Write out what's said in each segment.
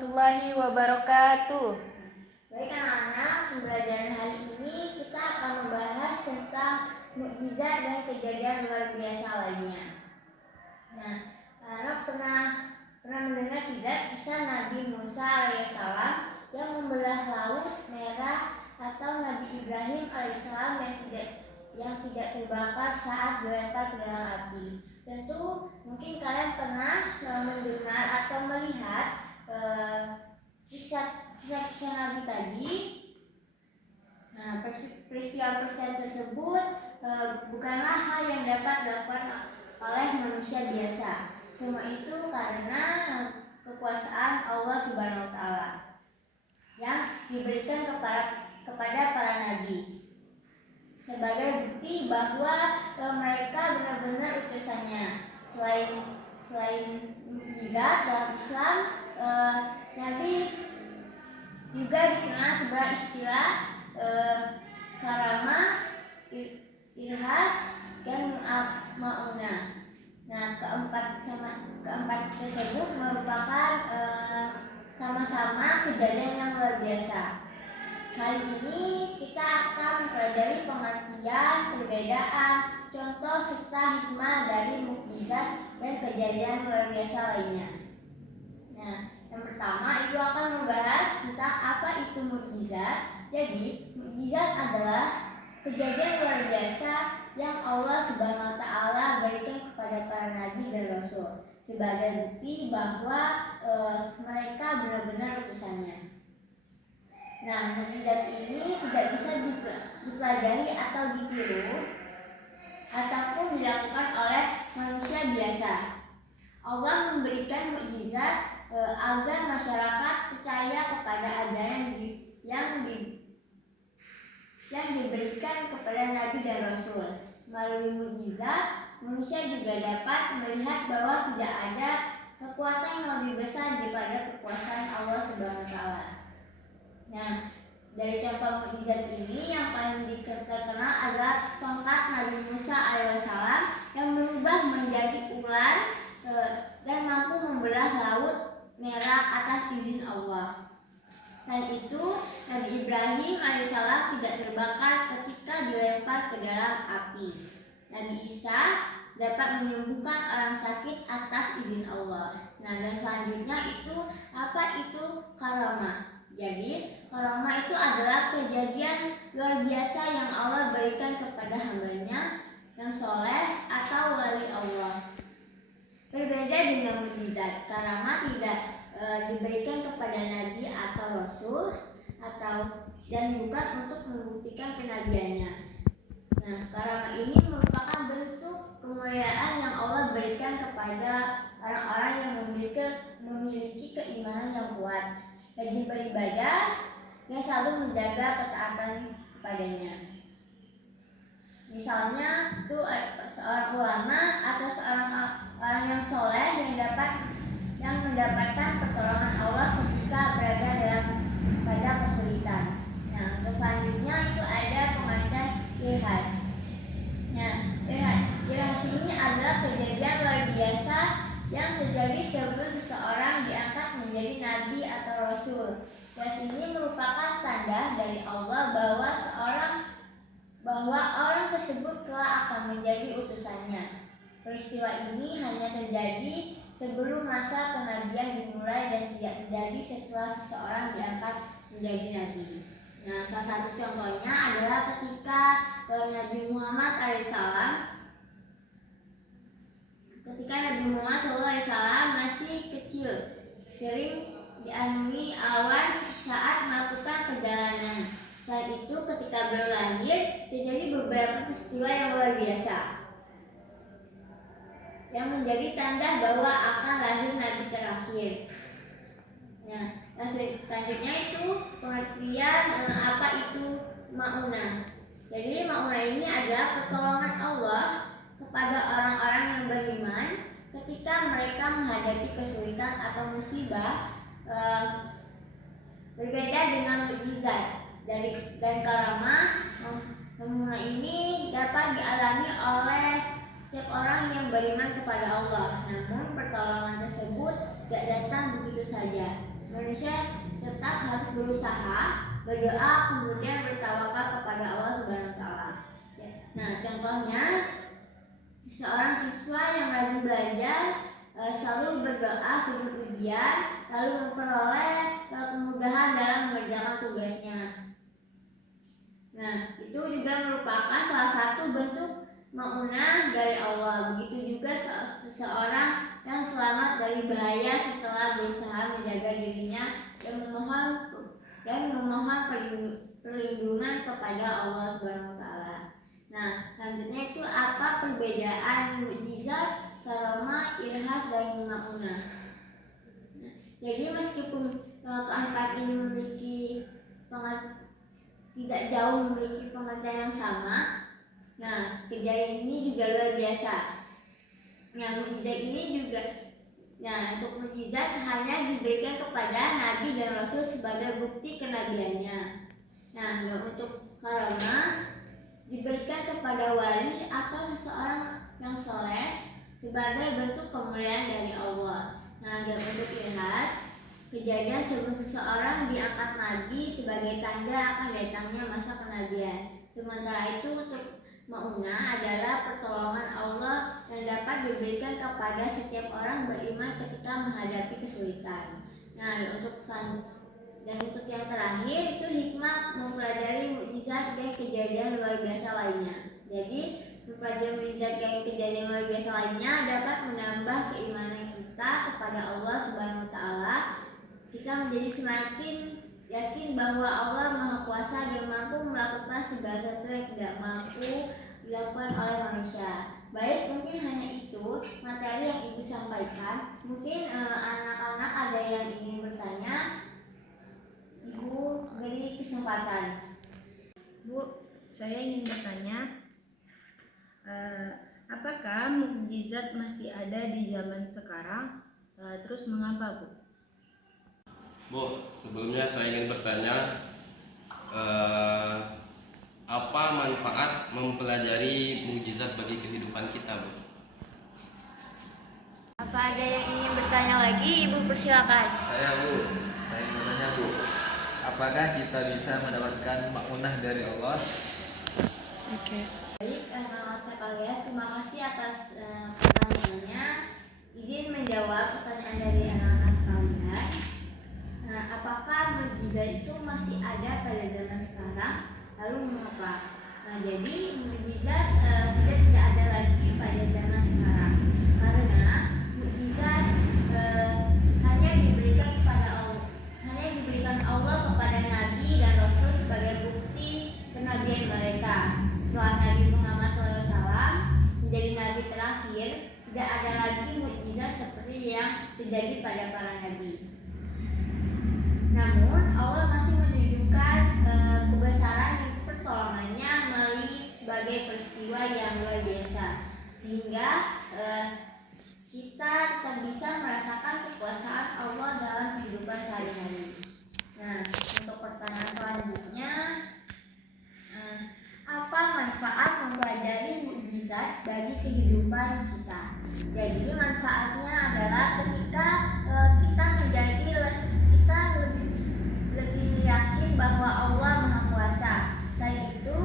warahmatullahi wabarakatuh. Baik anak-anak, pembelajaran hari ini kita akan membahas tentang mukjizat dan kejadian luar biasa lainnya. Nah, anak pernah mendengar tidak kisah Nabi Musa alaihissalam yang membelah laut merah, atau Nabi Ibrahim alaihissalam yang tidak terbakar saat dilempar ke dalam api? Tentu mungkin kalian pernah mendengar atau melihat kisah-kisah Nabi tadi. Nah, peristiwa-peristiwa tersebut bukanlah hal yang dapat dilakukan oleh manusia biasa. Semua itu karena kekuasaan Allah Subhanahu wa Ta'ala yang diberikan kepada para nabi sebagai bukti bahwa mereka benar-benar utusannya. Selain mukjizat dalam Islam, Nabi juga dikenal sebagai istilah karamah, irhas, dan ma'unah. Nah, keempat tersebut merupakan sama-sama kejadian yang luar biasa. Kali ini kita akan mempelajari pengertian, perbedaan, contoh serta hikmah dari mukjizat dan kejadian luar biasa lainnya. Nah, yang pertama itu akan membahas tentang apa itu mukjizat. Jadi, mukjizat adalah kejadian luar biasa yang Allah Subhanahu wa Ta'ala berikan kepada para nabi dan rasul sebagai bukti bahwa mereka benar-benar utusannya. Nah, mukjizat ini tidak bisa dipelajari atau ditiru ataupun dilakukan oleh manusia biasa. Allah memberikan mukjizat agar masyarakat percaya kepada ajaran yang diberikan kepada nabi dan rasul. Melalui mukjizat, manusia juga dapat melihat bahwa tidak ada kekuatan yang lebih besar daripada kekuasaan Allah Subhanahu wa Ta'ala. Nah, dari contoh mukjizat ini yang paling terkenal adalah tongkat Nabi Musa alaihissalam yang berubah menjadi ular dan mampu membelah laut merah atas izin Allah. Selain itu, Nabi Ibrahim alaihissalam tidak terbakar ketika dilempar ke dalam api. Nabi Isa dapat menyembuhkan orang sakit atas izin Allah. Nah, dan selanjutnya itu apa itu karamah? Jadi, karamah itu adalah kejadian luar biasa yang Allah berikan kepada hambanya yang soleh atau wali Allah. Berbeda dengan mukjizat, karamah tidak diberikan kepada nabi atau rasul dan bukan untuk membuktikan kenabiannya. Nah, karamah ini merupakan bentuk kemuliaan yang Allah berikan kepada orang-orang yang memiliki keimanan yang kuat, rajin beribadah, dan selalu menjaga ketaatan kepadanya. Misalnya itu seorang ulama atau seorang orang yang soleh yang mendapatkan pertolongan Allah ketika berada pada kesulitan. Nah, untuk selanjutnya itu ada pengertian irhas. Nah, irhas ini adalah kejadian luar biasa yang terjadi sebelum seseorang diangkat menjadi nabi atau rasul. Irhas ini merupakan tanda dari Allah bahwa orang tersebut telah akan menjadi utusannya. Peristiwa ini hanya terjadi sebelum masa kenabian dimulai dan tidak terjadi setelah seseorang diangkat menjadi nabi. Nah, salah satu contohnya adalah ketika Nabi Muhammad SAW masih kecil, sering dianungi awan saat melakukan perjalanan. Selain itu, ketika beliau lahir, terjadi beberapa peristiwa yang luar biasa yang menjadi tanda bahwa akan lahir nabi terakhir. Nah, selanjutnya itu pengertian apa itu ma'unah. Jadi ma'unah ini adalah pertolongan Allah kepada orang-orang yang beriman ketika mereka menghadapi kesulitan atau musibah. Berbeda dengan mukjizat dan karamah, ma'unah ini dapat dialami oleh setiap orang yang beriman kepada Allah. Namun pertolongan tersebut tidak datang begitu saja. manusia tetap harus berusaha, berdoa, kemudian bertawakal kepada Allah Subhanahu wa taala. Nah, contohnya seorang siswa yang lagi belajar selalu berdoa sebelum ujian, lalu memperoleh kemudahan dalam mengerjakan tugasnya. Nah, itu juga merupakan salah satu bentuk maunah dari Allah. Begitu juga seseorang yang selamat dari bahaya setelah berusaha menjaga dirinya dan memohon perlindungan kepada Allah Subhanahu wa taala. Nah, selanjutnya itu apa perbedaan mukjizat, karamah, irhas dan maunah. Nah, jadi meskipun keempat ini tidak jauh memiliki pengertian yang sama, nah kejadian ini juga luar biasa. Nah, mukjizat ini juga, untuk mukjizat hanya diberikan kepada nabi dan rasul sebagai bukti kenabiannya. Nah, untuk karamah diberikan kepada wali atau seseorang yang soleh sebagai bentuk kemuliaan dari Allah. Nah, untuk irhas, kejadian sebelum seseorang diangkat nabi sebagai tanda akan datangnya masa kenabian. Sementara itu untuk maunah adalah pertolongan Allah yang dapat diberikan kepada setiap orang beriman ketika menghadapi kesulitan. Nah, untuk yang terakhir itu hikmah mempelajari mukjizat dan kejadian luar biasa lainnya. Jadi mempelajari mukjizat dan kejadian luar biasa lainnya dapat menambah keimanan kita kepada Allah Subhanahu wa taala. Kita menjadi semakin yakin bahwa Allah Maha Kuasa dan mampu melakukan segala sesuatu yang tidak mampu dilakukan oleh manusia. Baik, mungkin hanya itu materi yang Ibu sampaikan. Mungkin anak-anak ada yang ingin bertanya. Ibu beri kesempatan. Bu, saya ingin bertanya, apakah mukjizat masih ada di zaman sekarang? Terus mengapa, Bu? Bu, sebelumnya saya ingin bertanya, apa manfaat mempelajari mukjizat bagi kehidupan kita, Bu? Apa ada yang ingin bertanya lagi? Ibu persilakan. Saya ingin bertanya, Bu. Apakah kita bisa mendapatkan maunah dari Allah? Oke. Baik, anak-anak sekalian, terima kasih atas pertanyaannya. Izin menjawab pertanyaan dari anak-anak sekalian. Nah, apakah mukjizat itu masih ada pada zaman sekarang? Lalu mengapa? Nah, jadi mukjizat sudah tidak ada lagi pada zaman sekarang, karena mukjizat hanya diberikan Allah kepada nabi dan rasul sebagai bukti kenabian mereka. Setelah Nabi Muhammad SAW menjadi nabi terakhir, tidak ada lagi mukjizat seperti yang terjadi pada para nabi. Namun Allah masih menunjukkan kebesaran dan pertolongannya melalui sebagai peristiwa yang luar biasa, sehingga kita tetap bisa merasakan kekuasaan Allah dalam kehidupan sehari-hari. Nah, untuk pertanyaan selanjutnya, apa manfaat mempelajari mukjizat bagi kehidupan kita? Jadi manfaatnya adalah ketika kita lebih yakin bahwa Allah Maha Kuasa. Selain itu,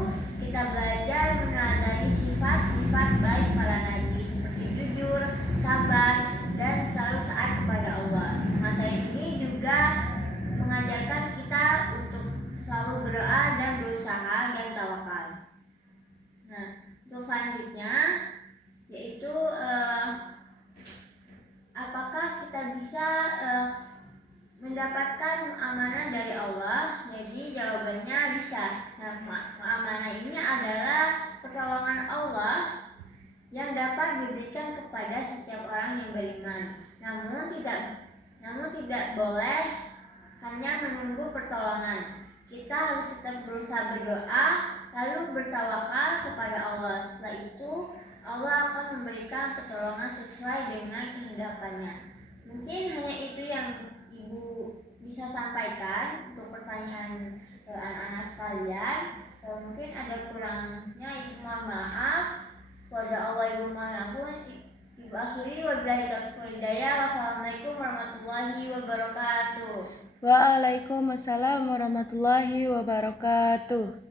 kita belajar meneladani sifat-sifat baik para nabi seperti jujur, sabar, dan selalu taat kepada Allah. Materi ini juga mengajarkan kita untuk selalu berdoa dan berusaha dan tawakal. Nah, untuk selanjutnya yaitu apakah kita bisa mendapatkan amanah dari Allah? Jadi jawabannya bisa. Nah, amanah ini adalah pertolongan Allah yang dapat diberikan kepada setiap orang yang beriman. Namun tidak boleh hanya menunggu pertolongan. Kita harus tetap berusaha berdoa, lalu bertawakal kepada Allah. Setelah itu Allah akan memberikan pertolongan sesuai dengan kehendaknya. Mungkin hanya itu yang Ibu bisa sampaikan untuk pertanyaan anak-anak sekalian. Mungkin ada kurangnya, Ibu mohon maaf. Kepada Allah Ibu mohon ampun. Ibu Akhiri wabillahi taufiq wal hidayah. Wassalamualaikum warahmatullahi wabarakatuh. Waalaikumsalam warahmatullahi wabarakatuh.